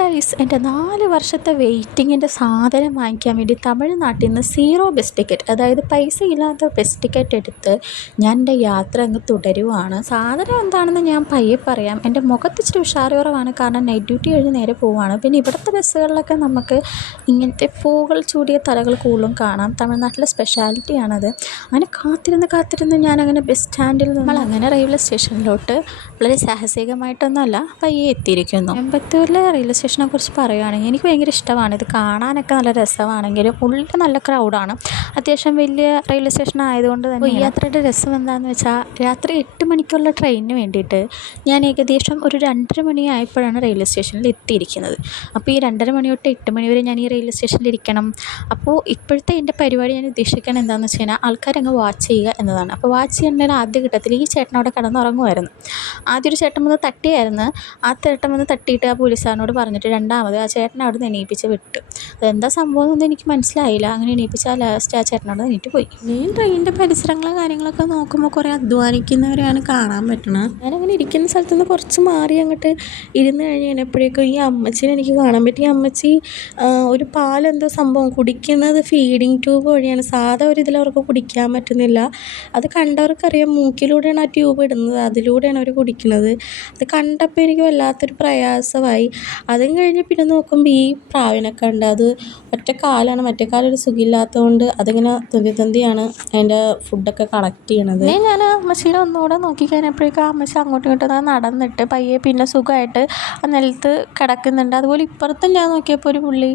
Guys, എൻ്റെ 4 വർഷത്തെ വെയിറ്റിങ്ങിൻ്റെ സാധനം വാങ്ങിക്കാൻ വേണ്ടി തമിഴ്നാട്ടിൽ നിന്ന് സീറോ ബസ് ടിക്കറ്റ്, അതായത് പൈസ ഇല്ലാത്ത ബസ് ടിക്കറ്റ് എടുത്ത് ഞാൻ എൻ്റെ യാത്ര അങ്ങ് തുടരുവാണ്. സാധനം എന്താണെന്ന് ഞാൻ പയ്യെ പറയാം. എൻ്റെ മുഖത്ത് ഇച്ചിരി ഉഷാറ് കുറവാണ്, കാരണം നൈറ്റ് ഡ്യൂട്ടി കഴിഞ്ഞ് നേരെ പോവുകയാണ്. പിന്നെ ഇവിടുത്തെ ബസ്സുകളിലൊക്കെ നമുക്ക് ഇങ്ങനത്തെ പൂകൾ ചൂടിയ തലകൾ കൂടുതലും കാണാം. തമിഴ്നാട്ടിലെ സ്പെഷ്യാലിറ്റിയാണത്. അങ്ങനെ കാത്തിരുന്ന് ഞാനങ്ങനെ ബസ് സ്റ്റാൻഡിൽ നമ്മളങ്ങനെ റെയിൽവേ സ്റ്റേഷനിലോട്ട് വളരെ സാഹസികമായിട്ടൊന്നുമല്ല പയ്യെ എത്തിയിരിക്കുന്നു. കോയമ്പത്തൂരിലെ റെയിൽവേ സ്റ്റേഷനെ കുറിച്ച് പറയുകയാണെങ്കിൽ എനിക്ക് ഭയങ്കര ഇഷ്ടമാണ്. ഇത് കാണാനൊക്കെ നല്ല രസമാണെങ്കിലും ഉള്ളിൽ നല്ല ക്രൗഡാണ്. അത്യാവശ്യം വലിയ റെയിൽവേ സ്റ്റേഷൻ ആയതുകൊണ്ട് തന്നെ ഈ യാത്രയുടെ രസം എന്താണെന്ന് വെച്ചാൽ, രാത്രി 8 മണിക്കുള്ള ട്രെയിനിന് വേണ്ടിയിട്ട് ഞാൻ ഏകദേശം ഒരു 2:30 മണിയായപ്പോഴാണ് റെയിൽവേ സ്റ്റേഷനിൽ എത്തിയിരിക്കുന്നത്. അപ്പോൾ ഈ 2:30 മണി തൊട്ട് 8 മണി വരെ ഞാൻ ഈ റെയിൽവേ സ്റ്റേഷനിൽ ഇരിക്കണം. അപ്പോൾ ഇപ്പോഴത്തെ എൻ്റെ പരിപാടി ഞാൻ ഉദ്ദേശിക്കുന്നത് എന്താണെന്ന് വെച്ച് കഴിഞ്ഞാൽ, ആൾക്കാരങ്ങ് വാച്ച് ചെയ്യുക എന്നതാണ്. അപ്പോൾ വാച്ച് ചെയ്യണമെങ്കിൽ ആദ്യ ഘട്ടത്തിൽ ഈ ചേട്ടൻ അവിടെ കിടന്നുറങ്ങുമായിരുന്നു. ആദ്യം ഒരു ചേട്ടൻ വന്ന് തട്ടിയായിരുന്നു. ആ ചേട്ടൻ വന്ന് തട്ടിയിട്ട് ആ പോലീസുകാരനോട് പറഞ്ഞിട്ട് രണ്ടാമത് ആ ചേട്ടനെ അവിടെ നിന്ന് എണീപ്പിച്ച് വിട്ടു. അതെന്താ സംഭവം എന്നൊന്നും എനിക്ക് മനസ്സിലായില്ല. അങ്ങനെ എണീപ്പിച്ച് ആ ലാസ്റ്റ് ആ ചേട്ടനോട് എണീറ്റ് പോയി. ഈ ട്രെയിനിൻ്റെ പരിസരങ്ങളും കാര്യങ്ങളൊക്കെ നോക്കുമ്പോൾ കുറേ അധ്വാനിക്കുന്നവരെയാണ് കാണാൻ പറ്റണത്. ഞാനങ്ങനെ ഇരിക്കുന്ന സ്ഥലത്തു നിന്ന് കുറച്ച് മാറി അങ്ങോട്ട് ഇരുന്ന് കഴിഞ്ഞപ്പോഴേക്കും ഈ അമ്മച്ചീനെ എനിക്ക് കാണാൻ പറ്റി. ഈ അമ്മച്ചി ഒരു പാലെന്തോ സംഭവം കുടിക്കുന്നത് ഫീഡിങ് ട്യൂബ് വഴിയാണ്. സാധാ ഒരു ഇതിൽ അവർക്ക് കുടിക്കാൻ പറ്റുന്നില്ല. അത് കണ്ടവർക്കറിയാം, മൂക്കിലൂടെയാണ് ആ ട്യൂബ് ഇടുന്നത്, അതിലൂടെയാണ് അവർ കുടിക്കുന്നത്. അത് കണ്ടപ്പോൾ എനിക്ക് വല്ലാത്തൊരു പ്രയാസമായി. അതും കഴിഞ്ഞ് പിന്നെ നോക്കുമ്പോൾ ഈ പ്രാവിനൊക്കെ ഉണ്ട്. അത് ഒറ്റ കാലാണ്, മറ്റേ കാലൊരു സുഖമില്ലാത്തതുകൊണ്ട് അതിങ്ങനെ തന്തിയാണ് അതിൻ്റെ ഫുഡൊക്കെ കളക്ട് ചെയ്യണത്. ഞാൻ അമ്മച്ചീനെ ഒന്നുകൂടെ നോക്കിക്കഴിഞ്ഞപ്പോഴേക്കും ആ അമ്മച്ചി അങ്ങോട്ടും ഇങ്ങോട്ടും നടന്നിട്ട് പയ്യെ പിന്നെ സുഖമായിട്ട് ആ നിലത്ത് കിടക്കുന്നുണ്ട്. അതുപോലെ ഇപ്പുറത്തും ഞാൻ നോക്കിയപ്പോൾ ഒരു പുള്ളി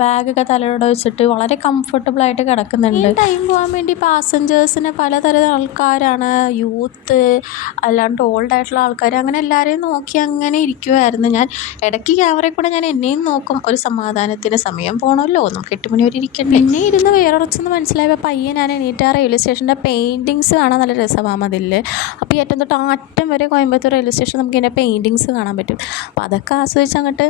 ബാഗൊക്കെ തലയോടെ വെച്ചിട്ട് വളരെ കംഫർട്ടബിളായിട്ട് കിടക്കുന്നുണ്ട്. ടൈം പോകാൻ വേണ്ടി പാസഞ്ചേഴ്സിന് പലതരം ആൾക്കാരാണ്, യൂത്ത് അല്ലാണ്ട് ഓൾഡ് ആയിട്ടുള്ള ആൾക്കാർ, അങ്ങനെ എല്ലാവരെയും നോക്കി അങ്ങനെ ഇരിക്കുമായിരുന്നു ഞാൻ. ഇടയ്ക്ക് ക്യാമറയിൽ കൂടെ ഞാൻ എന്നെയും നോക്കും, ഒരു സമാധാനത്തിന്. സമയം പോകണമല്ലോ, നമുക്ക് 8 മണി വരെ ഇരിക്കണ്ടേ. പിന്നെ ഇരുന്ന് വേറൊറച്ചെന്ന് മനസ്സിലായപ്പോൾ പയ്യെ ഞാൻ എണീറ്റ് ആ റെയിൽവേ സ്റ്റേഷൻ്റെ പെയിൻറ്റിങ്സ് കാണാൻ നല്ല രസമാണ് അതിൽ. അപ്പോൾ ഈ അറ്റം തൊട്ട് ആ അറ്റം വരെ കോയമ്പത്തൂർ റെയിൽവേ സ്റ്റേഷൻ നമുക്ക് ഇതിൻ്റെ പെയിൻറ്റിങ്സ് കാണാൻ പറ്റും. അപ്പോൾ അതൊക്കെ ആസ്വദിച്ച് അങ്ങോട്ട്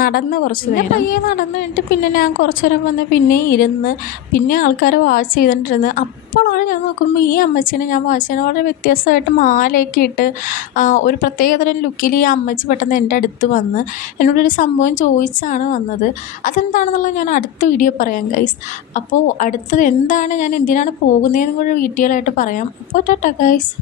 നടന്ന് കുറച്ച് നേരം പയ്യെ നടന്ന് കഴിഞ്ഞിട്ട് പിന്നെ ഞാൻ കുറച്ച് നേരം വന്ന് പിന്നെ ഇരുന്ന് പിന്നെ ആൾക്കാരെ വാച്ച് ചെയ്തിട്ടിരുന്ന്. അപ്പോഴാണ് ഞാൻ നോക്കുമ്പോൾ ഈ അമ്മച്ചീനെ ഞാൻ വാച്ച് ചെയ്യുന്നത് വളരെ വ്യത്യസ്തമായിട്ട് മാലയൊക്കെ ഇട്ട് ഒരു പ്രത്യേകതരം ലുക്കിൽ ഈ അമ്മച്ചി പെട്ടെന്ന് എൻ്റെ അടുത്ത് വന്ന് എന്നോടൊരു സംഭവം ചോദിച്ചാണ് വന്നത്. അതെന്താണെന്നുള്ളത് ഞാൻ അടുത്ത വീഡിയോ പറയാം ഗൈസ്. അപ്പോൾ അടുത്തത് എന്താണ്, ഞാൻ എന്തിനാണ് പോകുന്നതെന്നും കൂടെ ഡീറ്റെയിൽ ആയിട്ട് പറയാം. അപ്പോൾ ടാറ്റാ ഗൈസ്.